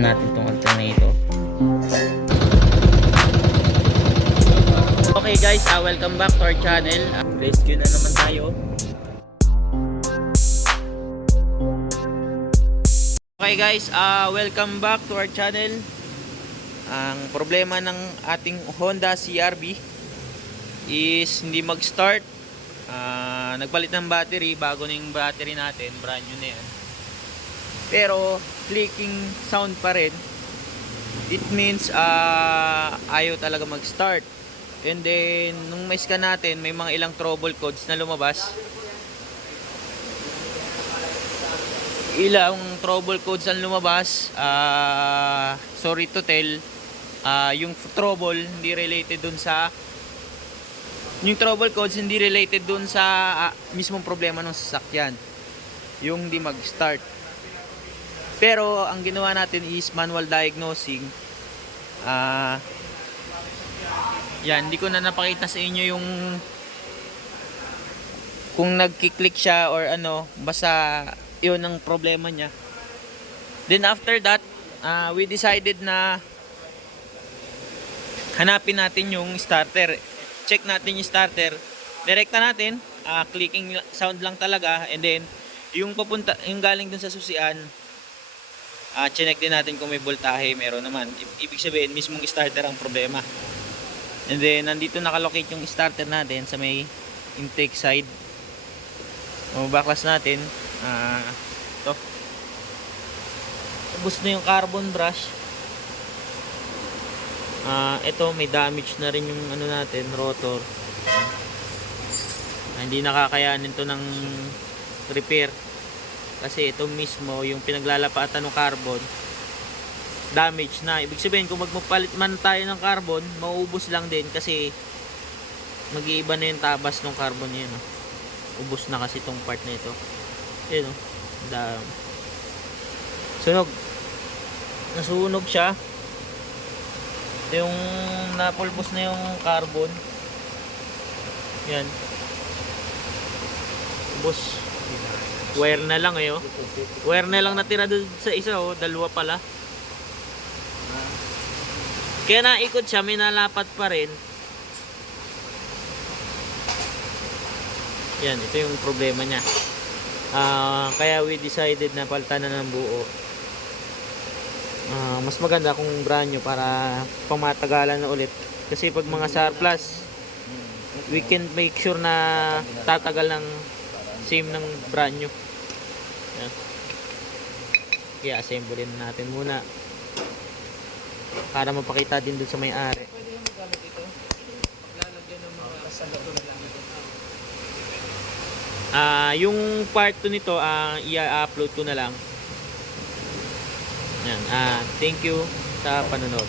on natin tong alternator. Okay guys, welcome back to our channel. Rescue na naman tayo. Okay guys, welcome back to our channel. Ang problema ng ating Honda CR-V is hindi mag-start. Nagpalit ng battery, bago na yung battery natin, brand new na yan. Pero clicking sound pa rin. It means ayaw talaga mag-start. And then nung ma-scan natin, may mga ilang trouble codes na lumabas. Ilang trouble codes ang lumabas, sorry to tell, yung trouble hindi related dun sa mismong problema ng sasakyan, yung hindi mag-start. Pero ang ginawa natin is manual diagnosing. Yan, hindi ko na napakita sa inyo yung kung nagki-click siya or ano, basta yun ang problema niya. Then after that, we decided na hanapin natin yung starter. Check natin yung starter. Direkta natin, clicking sound lang talaga, and then yung papunta, yung galing dun sa susian, check din natin kung may voltahe, meron naman. Ibig sabihin, mismong starter ang problema. And then nandito nakalocate yung starter natin sa may intake side. Baklas natin. Ito. Ubos na yung carbon brush. Ito may damage na rin yung ano natin, rotor. Hindi nakakayanin to ng repair. Kasi ito mismo yung pinaglalapatan ng carbon, damage na. Ibig sabihin kung magpapalit man tayo ng carbon, mauubos lang din kasi mag-iiba na yung tabas ng carbon niya, no? Ubos na kasi itong part na ito. Ayun, no? Sunog. Nasunog siya. Ito yung napulbos na yung carbon. Yan. Ubos. Wire na lang eh, oh. Wire na lang natira doon sa isa, oh. Dalawa pala. Kaya naikot siya, may nalapat pa rin. Yan, ito yung problema niya. Kaya we decided na palitan na ng buo. Mas maganda kung brand new para pamatagalan na ulit. Kasi pag mga surplus, we can make sure na tatagal ng same ng brand new. Yan. Kaya assemble natin muna para mapakita din dun sa may-ari. Pwede yung magamit ito. Paglalagyan ng mga kasalato na lang ito. Yung part 2 nito, i-upload ko na lang. Yan. Thank you sa panonood.